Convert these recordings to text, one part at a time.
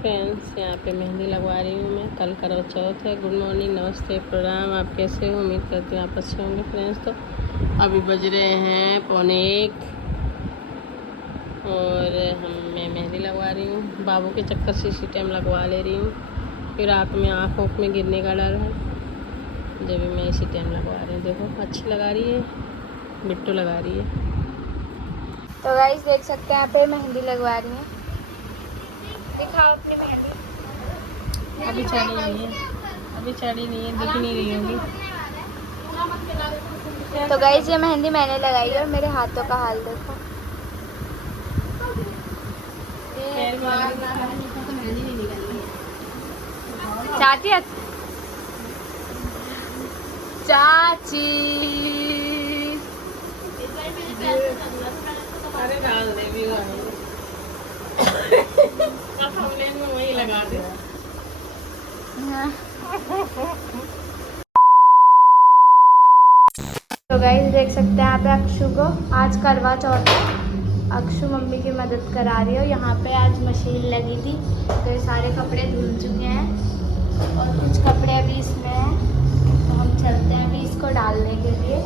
Friends, यहाँ पे मेहंदी लगवा रही हूँ मैं। कल करवा चौथ है। गुड मॉर्निंग, नमस्ते, प्रणाम। आप कैसे हो? उम्मीद करती हूँ आप अच्छे होंगे फ्रेंड्स। तो अभी बज रहे हैं 12:45 और मैं मेहंदी लगवा रही हूँ। बाबू के चक्कर से इसी टाइम लगवा ले रही हूँ, फिर रात में आँख में गिरने का डर है। जब भी मैं इसी टाइम लगवा रही हूँ। देखो अच्छी लगा रही है, बिट्टू लगा रही है। तो गाइस देख सकते हैं यहाँ पे मेहंदी लगवा रही हैं। दिखाओ अपनी मेहंदी। अभी चढ़ी नहीं है, दिख नहीं रही होगी। तो गाइस ये मेहंदी मैंने लगाई है और मेरे हाथों का हाल देखो। चाची चाची अरे डाल दे भी वही लगा दे। तो गाइस देख सकते हैं यहाँ पे अक्षु को आज करवा चौथ है। अक्षु मम्मी की मदद करा रही हो। यहाँ पे आज मशीन लगी थी तो ये सारे कपड़े धुल चुके हैं और कुछ कपड़े अभी इसमें हैं, तो हम चलते हैं अभी इसको डालने के लिए।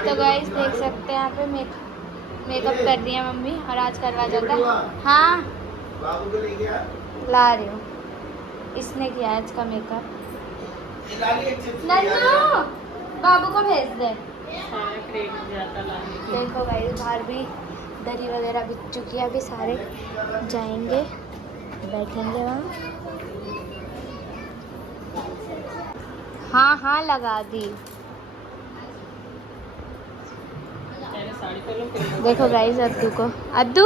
तो गाइस देख सकते हैं यहाँ पे मेकअप कर रही है मम्मी और आज करवा जाता है। हाँ बाबू को ले गया, ला रही हूँ। इसने किया है इसका मेकअप। नन्नू बाबू को भेज दे। देखो गाइस बाहर भी दरी वगैरह बिक चुकी है। अभी सारे जाएंगे, बैठेंगे वहाँ। हाँ हाँ लगा दी। देखो गाइस अद्दू को, अद्दू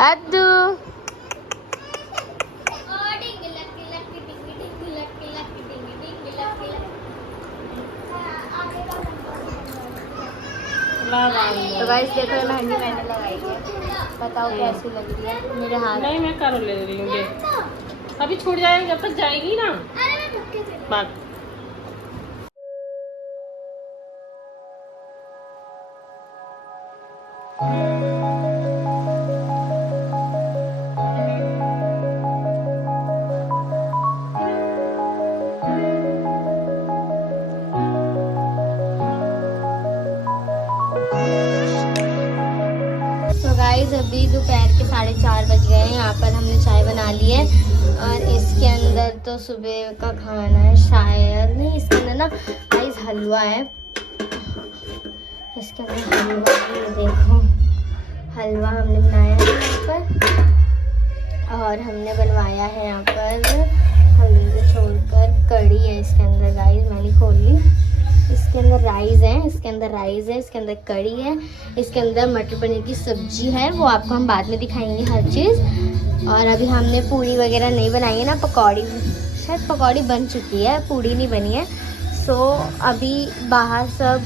अद्दू तो गाइस देखो ये मेहंदी मैंने लगाई है। बताओ कैसी लग रही है मेरे हाथ? नहीं मैं कर ले रही हूँ। अभी छूट जाएगी जब तक जाएगी ना बात। गाइस अभी दोपहर के 4:30 बज गए हैं। यहाँ पर हमने चाय बना ली है और इसके अंदर तो सुबह का खाना है शायद, नहीं इसके अंदर ना गाइस हलवा है। इसके अंदर हलवा है, देखो हलवा हमने बनाया है यहाँ पर। और हमने बनवाया है यहाँ पर हल्दी छोड़कर कड़ी है इसके अंदर। गाइस मैंने खोल ली। इसके अंदर राइस है, इसके अंदर कड़ी है, इसके अंदर मटर पनीर की सब्जी है, वो आपको हम बाद में दिखाएंगे हर चीज़। और अभी हमने पूड़ी वगैरह नहीं बनाई है ना, पकौड़ी, शायद पकौड़ी बन चुकी है, पूड़ी नहीं बनी है। सो अभी बाहर सब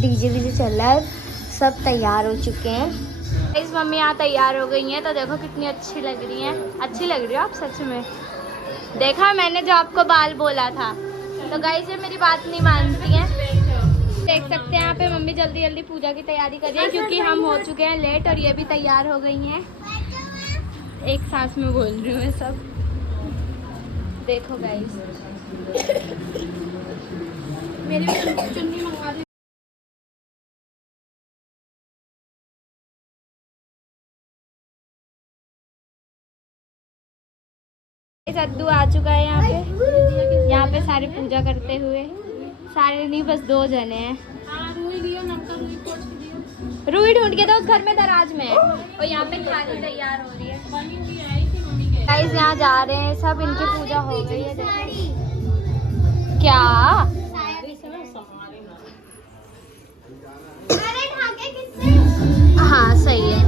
डीजे वीजे चल रहा है, सब तैयार हो चुके हैं। इस मम्मी यहाँ तैयार हो गई हैं तो देखो कितनी अच्छी लग रही हैं। अच्छी लग रही हो आप सच में। देखा मैंने जो आपको बाल बोला था। तो गाइस ये मेरी बात नहीं मानती हैं। देख सकते हैं यहाँ पे मम्मी जल्दी जल्दी पूजा की तैयारी कर रही है क्योंकि हम हो चुके हैं लेट और ये भी तैयार हो गई हैं। एक सांस में बोल रही हूँ मैं सब। देखो गाइस मेरी चुन्नी मंगवा दी। सद्दू आ चुका है यहाँ पे सारे पूजा करते हुए। सारे नहीं बस 2 जने हैं। रूही ढूंढ के तो उस घर में दराज में है और यहाँ पे खाने तैयार हो रही है। गाइस यहाँ जा रहे हैं सब, इनकी पूजा हो गई है। क्या हाँ सही है।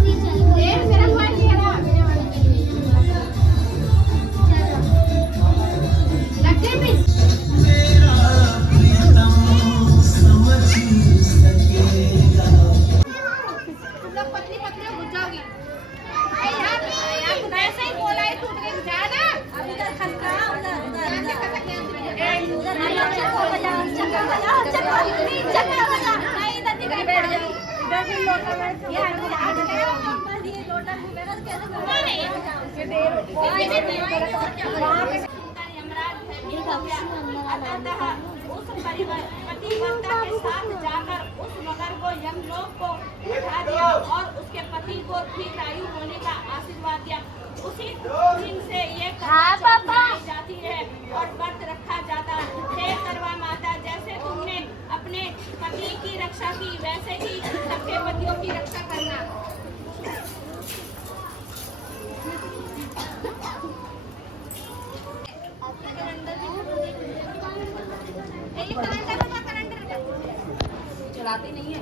उस पतिव्रता के साथ जाकर उस मगर को यमलोक को उठा दिया और उसके पति को ठीक आयु होने का आशीर्वाद दिया। उसी दिन से ये जाती है और व्रत रखा जाता है। हे करवा माता, जैसे तुमने अपने पति की रक्षा की वैसे ही सबके पतियों की रक्षा करना। चलाती नहीं है।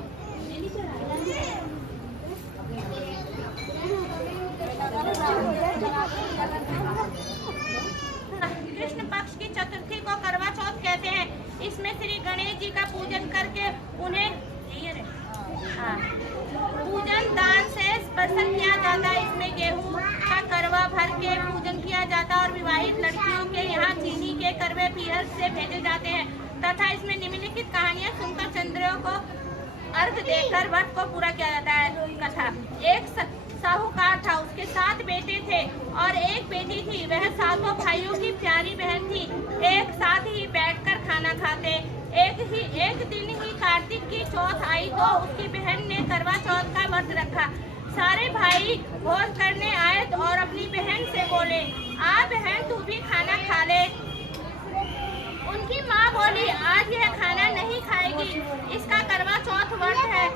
कृष्ण पक्ष की चतुर्थी को करवा चौथ कहते हैं। इसमें श्री गणेश जी का पूजन करके उन्हें पूजन दान से स्पर्शन किया जाता है। इसमें गेहूं का करवा भर के पूजन किया जाता है और विवाहित लड़कियों के यहाँ चीनी के करवे पीहर से भेजे जाते हैं तथा इसमें निम्नलिखित कहानियां सुनकर चंद्रों को अर्घ देकर व्रत को पूरा किया जाता है। कथा। एक साहूकार था, उसके 7 बेटे थे और एक बेटी थी। वह 7 भाइयों की प्यारी बहन थी। एक साथ ही बैठकर खाना खाते। एक दिन ही कार्तिक की चौथ आई तो उसकी बहन ने करवा चौथ का व्रत रखा। सारे भाई भोज करने आए और अपनी बहन से बोले, आ बहन तू भी खाना खा ले। उनकी माँ बोली, आज यह खाना नहीं खाएगी, इसका करवा चौथ व्रत है,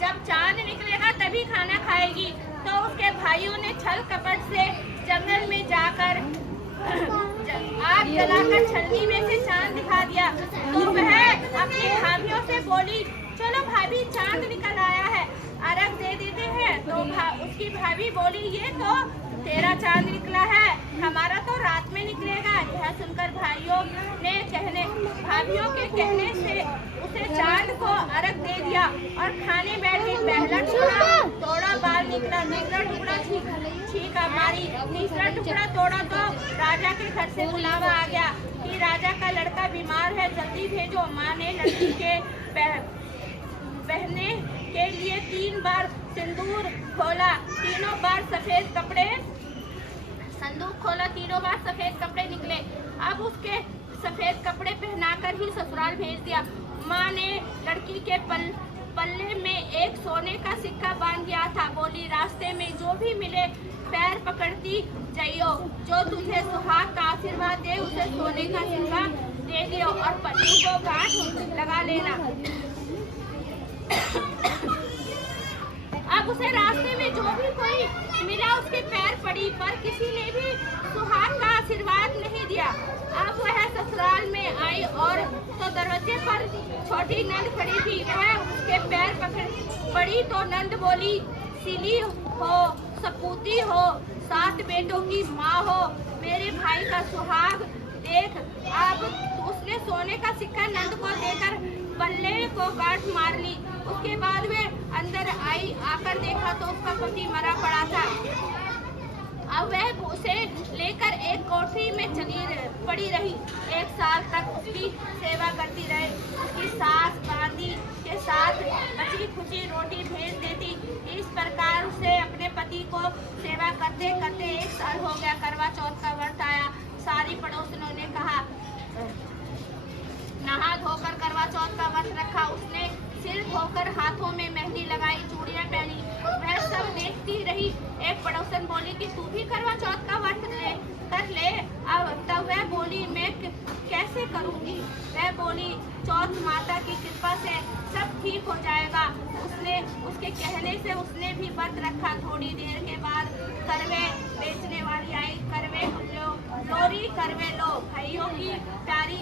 जब चांद निकलेगा तभी खाना खाएगी। तो उसके भाइयों ने छल कपट से जंगल में जाकर आग जलाकर छलनी में से चांद दिखा दिया। तो वह अपनी भाभियों से बोली, चलो भाभी चांद निकल आया है, अर्घ दे देते हैं। तो उसकी भाभी बोली, ये तो तेरा चांद निकला है, हमारा तो रात में निकलेगा। यह सुनकर भाइयों के कहने से उसे चांद को अर्घ दे दिया और खाने बैठी। पहला टुकड़ा तोड़ा, बाल निकला, दूसरा टुकड़ा छींका मारी, तीसरा टुकड़ा तोड़ा तो राजा के घर से बुलावा आ गया कि राजा का लड़का बीमार है, जल्दी भेजो। माँ ने लड़की के पहनने के लिए 3 बार सिंदूर खोला, तीनों बार सफेद कपड़े संदूक खोला, तीनों बार सफेद कपड़े निकले। अब उसके सफेद कपड़े पहनाकर ही ससुराल भेज दिया। माँ ने लड़की के पल्ले में एक सोने का सिक्का बांध दिया था। बोली, रास्ते में जो भी मिले पैर पकड़ती जाइयो, जो तुझे सुहाग का आशीर्वाद दे उसे सोने का सिक्का दे दियो और पति को गांठ लगा लेना। अब उसे रास्ते में जो भी कोई मिला उसके पैर पड़ी, पर किसी ने भी सुहाग का आशीर्वाद नहीं दिया। अब वह ससुराल में आई और तो दरवाजे पर छोटी नंद खड़ी थी। वह उसके पैर पकड़ पड़ी तो नंद बोली, सिली हो, सपूती हो, 7 बेटों की माँ हो, मेरे भाई का सुहाग देख। अब उसने सोने का सिक्का नंद को देकर पल्ले को गांठ मार ली। उसके बाद वे अंदर आई, आकर देखा तो उसका पति मरा पड़ा था। अब वह उसे लेकर एक कोठरी में पड़ी रही। 1 साल तक उसकी सेवा करती रही। उसकी सास बांदी के साथ बची खुची रोटी भेज देती। इस प्रकार उसे अपने पति को सेवा करते करते 1 साल हो गया। करवा चौथ का व्रत आया। सारी पड़ोसियों ने कहा, नहा धोकर करवा चौथ का व्रत रखा। उसने सिर धोकर हाथों में मेहंदी लगाई, चूड़ियां पहनी। वह सब देखती रही। एक पड़ोसन बोली कि तू भी करवा चौथ का व्रत कर ले। अब तब वह बोली, मैं कैसे करूंगी? वह बोली, चौथ माता की कृपा से सब ठीक हो जाएगा। उसके कहने से उसने भी व्रत रखा। थोड़ी देर के बाद करवे बेचने वाली आई। करवे लो, लोरी करवे लो, भाइयों की प्यारी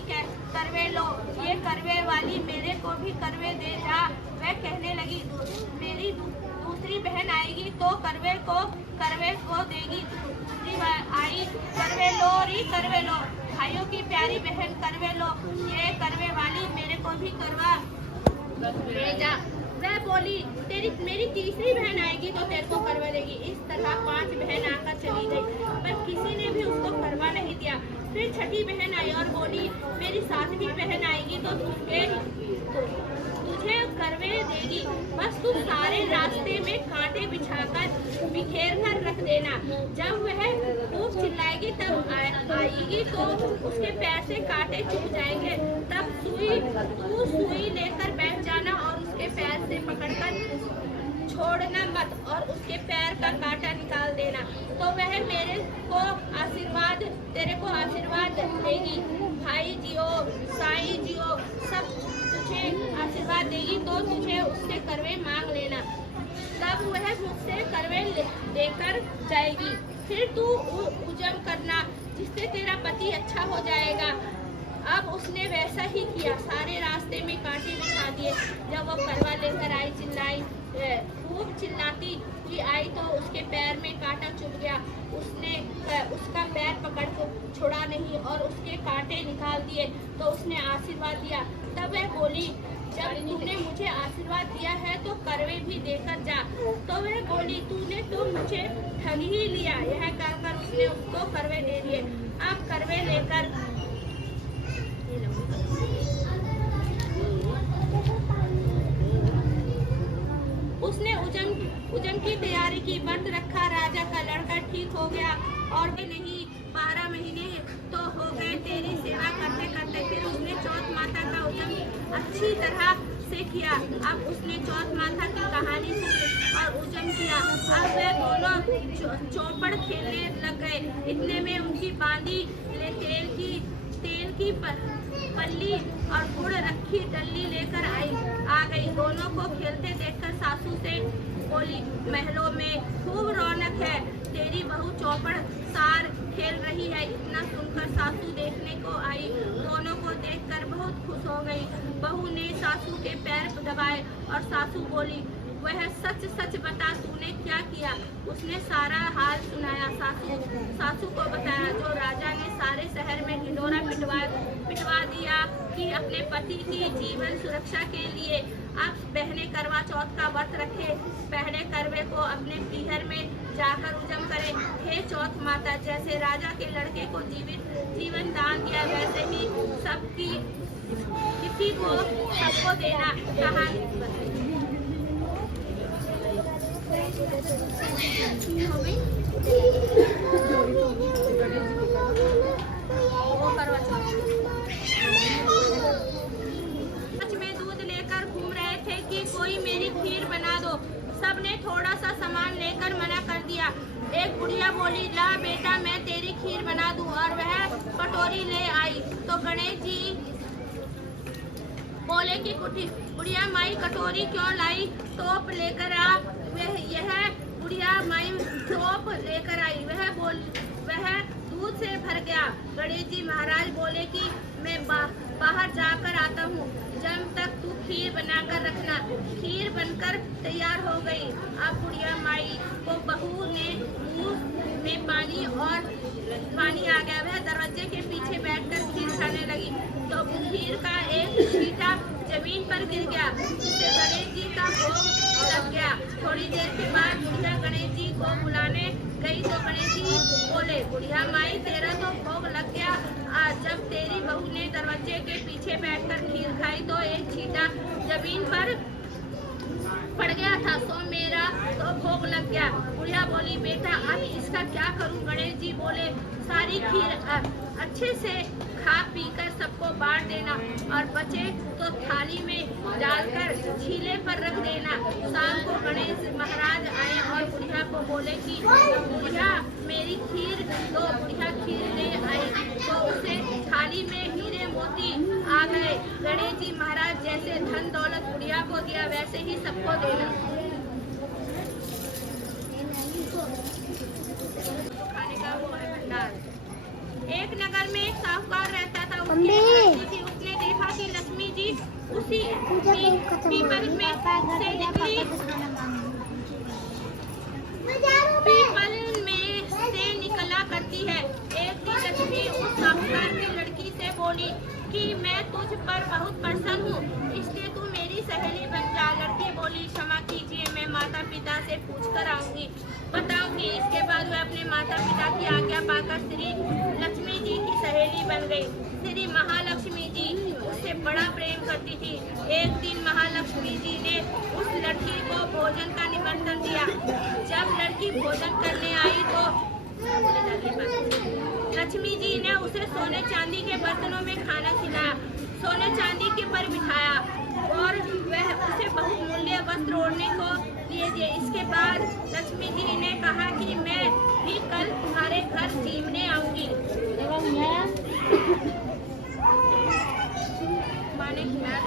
करवे लो, ये करवे वाली मेरे को भी करवे दे जा। वह कहने लगी, मेरी दूसरी बहन आएगी तो करवे को देगी। दूसरी आई, करवे लो री करवे लो, भाइयों की प्यारी बहन करवे लो, ये करवे वाली मेरे को भी करवा दे जा। वह बोली, मेरी तीसरी बहन आएगी तो तेरे को करवा देगी। इस तरह 5 बहन आकर चली गई, पर किसी ने भी उसको करवा नहीं दिया। फिर छठी बहन आई और बोली, मेरी 7वीं बहन आएगी तो तुझे करवे तुझे देगी। बस तू सारे रास्ते में कांटे बिछाकर बिखेर कर रख देना। जब वह खूब चिल्लाएगी तब आएगी तो उसके पैर से कांटे चुभ जाएंगे। तब तू सुई लेकर बैठ जाना और उसके पैर से पकड़कर छोड़ना मत और उसके पैर का कांटा निकाल देना। तो वह तेरे को आशीर्वाद देगी। भाई जियो, साईं जियो, सब तुझे आशीर्वाद देगी। तो तुझे उससे करवे मांग लेना। तब वह मुझसे करवे लेकर जाएगी। फिर तू उजम करना, जिससे तेरा पति अच्छा हो जाएगा। अब उसने वैसा ही किया, सारे रास्ते में कांटे बिछा दिए। जब वो करवा लेकर आई, चिल्लाई, खूब चिल्लाती हुई आई तो उसके पैर में कांटा चुभ गया। उसने उसका पैर पकड़ कर छोड़ा नहीं और उसके कांटे निकाल दिए। तो उसने आशीर्वाद दिया। तब वह बोली, जब तूने मुझे आशीर्वाद दिया है तो करवे भी देकर जा। तो वह बोली, तूने तो मुझे ठग ही लिया। यह कहकर उसने उसको करवे दे दिए। अब करवे लेकर उसने उजम की तैयारी की। व्रत रखा। राजा का लड़का ठीक हो गया और नहीं 12 महीने तो हो गए तेरी सेवा करते करते। फिर उसने चौथ माता का उजम अच्छी तरह से किया। अब उसने चौथ माता की कहानी सुनी और उजम किया। अब वे दोनों चौपड़ खेलने लग गए। इतने में उनकी बांधी तेल की पल्ली और गुड़ रखी डल्ली लेकर आ गई। दोनों को खेलते देखकर सासू से बोली, महलों में खूब रौनक है, तेरी बहू चौपड़ सार खेल रही है। इतना सुनकर सासू देखने को आई। दोनों को देखकर बहुत खुश हो गई। बहू ने सासू के पैर दबाए और सासू बोली, वह सच सच बता, तूने क्या किया? उसने सारा हाल सुनाया। सासू को बताया। जो राजा ने सारे शहर में ढिंढोरा पिटवा दिया कि अपने पति की जीवन सुरक्षा के लिए अब बहने करवा चौथ का व्रत रखे। पहले करवे को अपने पीहर में जाकर उजम करे। हे चौथ माता, जैसे राजा के लड़के को जीवन दान दिया वैसे ही सबको देना। में दूध लेकर घूम रहे थे कि कोई मेरी खीर बना दो। सबने थोड़ा सा सामान लेकर मना कर दिया। एक बुढ़िया बोली, ला बेटा मैं तेरी खीर बना दूं। और वह कटोरी ले आई तो गणेश जी बोले कि बुढ़िया माई कटोरी क्यों लाई? टोप लेकर आ। यह बुढ़िया माई टोप लेकर आई। वह दूध से भर गया। गणेश जी महाराज बोले कि मैं बाहर जाकर आता हूँ, जब तक तू खीर बनाकर रखना। खीर बनकर तैयार हो गई। अब बुढ़िया माई को बहू ने मुंह में पानी आ गया। वह दरवाजे के पीछे बैठकर खीर खाने लगी तो खीर का एक छींटा जमीन पर गिर गया, जिससे गणेश जी का भोग लग गया। थोड़ी देर के बाद बुढ़िया गणेश जी को बुलाने गई तो गणेश जी बोले, बुढ़िया माई तेरा तो भोग लग गया। आज जब तेरी बहू ने दरवाजे के पीछे बैठकर खीर खाई तो एक छींटा जमीन पर पड़ गया था, सो मेरा तो भोग लग गया। बुढ़िया बोली, बेटा अब इसका क्या करूं? गणेश जी बोले, सारी खीर अच्छे से खा पी कर सबको बांट देना और बचे तो थाली में डालकर छीले पर रख देना। शाम को गणेश महाराज आए और बुढ़िया को बोले कि बुढ़िया मेरी खीर दो। बुढ़िया खीर ले आई तो उसे थाली में हीरे मोती आ गए। गणेश जी महाराज जैसे धन दौलत बुढ़िया को दिया वैसे ही सबको देना। खाने का वो है भंडार। एक नगर में एक साहूकार रहता था। उसने देखा कि लक्ष्मी जी उसी पीपल में से निकला करती है। एक दिन लक्ष्मी उस साहूकार की लड़की से बोली कि मैं तुझ पर बहुत प्रसन्न हूँ, इसलिए तू मेरी सहेली बन जा। लड़की बोली, क्षमा कीजिए, मैं माता पिता से पूछ कर आऊंगी, बताऊंगी। इसके बाद वह अपने माता पिता की आज्ञा पाकर श्री लक्ष्मी जी की सहेली सहेली बन गई। श्री महालक्ष्मी जी उससे बड़ा प्रेम करती थी। एक दिन महालक्ष्मी जी ने उस लड़की को भोजन का निमंत्रण दिया। जब लड़की भोजन करने आई तो लक्ष्मी जी ने उसे सोने चांदी के बर्तनों में खाना खिलाया, सोने चांदी के पर बिठाया और वह उसे बहुमूल्य वस्त्र ओढ़ने को लिए दिए। इसके बाद लक्ष्मी जी ने कहा कि मैं भी कल तुम्हारे घर जीवने आऊंगी। माने खिलाया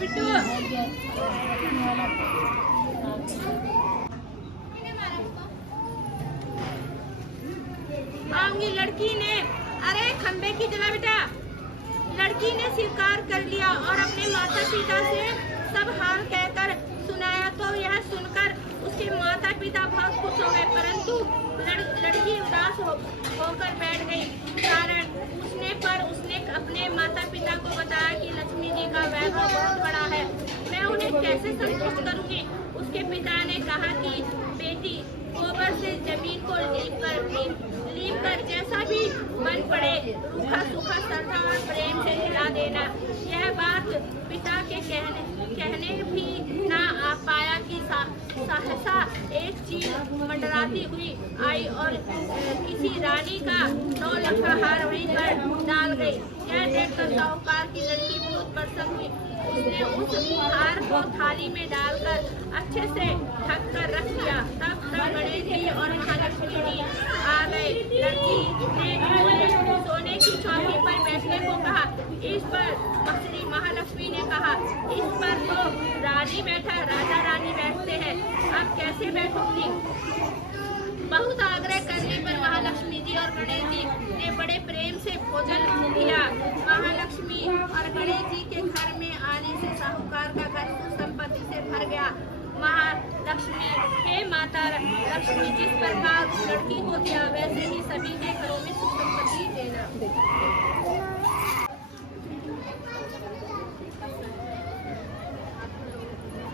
बिट्टू आऊंगी। लड़की ने अरे खंबे की जगह बेटा, लड़की ने स्वीकार कर लिया और अपने माता पिता से सब हाल कहकर सुनाया। तो यह सुनकर उसके माता पिता बहुत खुश हो गए, परंतु लड़की उदास होकर बैठ गई। कारण उसने अपने माता पिता को बताया कि लक्ष्मी जी का वैभव बहुत बड़ा है, मैं उन्हें कैसे संतुष्ट करूंगी। उसके पिता ने कहा कि बेटी गोबर से जमीन को लीप कर जैसा भी बन पड़े रूखा सूखा श्रद्धा और प्रेम से खिला देना। यह बात पिता के कहने भी ना आ पाया कि सहसा एक चीज मंडराती हुई आई और किसी रानी का 9 लखा हार वहीं पर डाल गई। यह देखकर साहूकार की लड़की बहुत प्रसन्न हुई। उसने उस हार को थाली में डालकर अच्छे से ढक कर रख दिया। तब गणेश जी और महालक्ष्मी जी आ गए। लड़की ने सोने की चौकी पर बैठने को कहा। इस पर श्री महालक्ष्मी ने कहा, इस पर तो रानी राजा रानी बैठते हैं, अब कैसे बैठूंगी। बहुत आग्रह करने पर महालक्ष्मी जी और गणेश जी ने बड़े प्रेम से भोजन किया। महालक्ष्मी और गणेश जी के घर में आने से साहूकार का घर संपत्ति से भर गया। महालक्ष्मी, हे माता लक्ष्मी, जिस प्रकार उस लड़की को दिया वैसे ही सभी के घरों में सुख संपत्ति देना।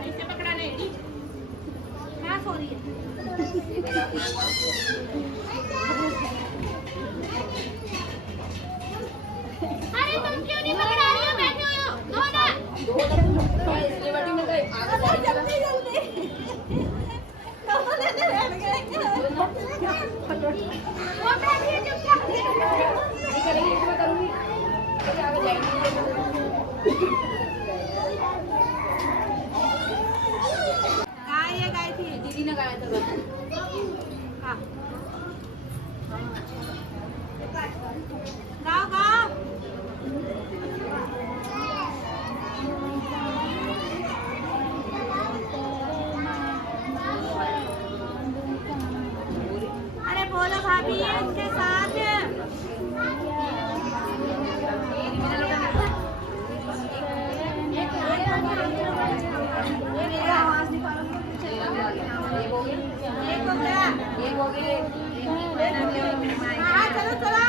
ऐसे पकड़ा नहीं, क्या सो रही है? अरे तुम क्यों नहीं पकड़ा रही हो? बैठे हुए हो, दो ना। जल्दी जल्दी वो बैठिए चुपचाप। गाई थी दीदी ने गाया था। हाँ गाओ गाओ। अरे बोलो भाभी इसके साथ। हाँ चलो चलो।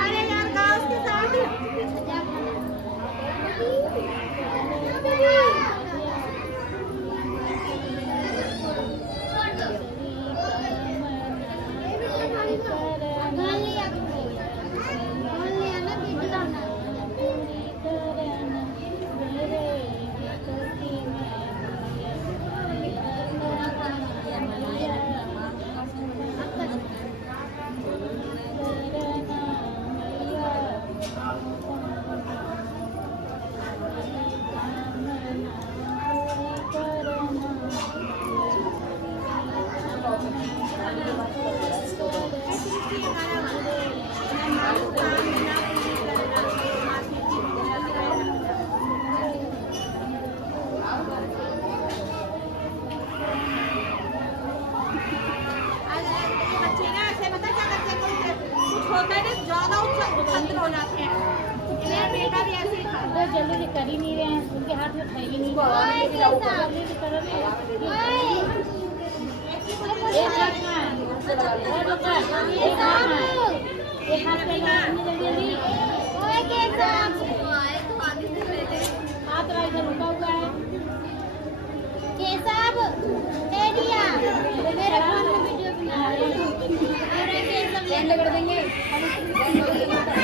अरे यार गाओ उसके साथ। जल्दी कर ही नहीं रहे हैं, उनके हाथ में खाई नहीं। एक हाथ में जल्दी कर देंगे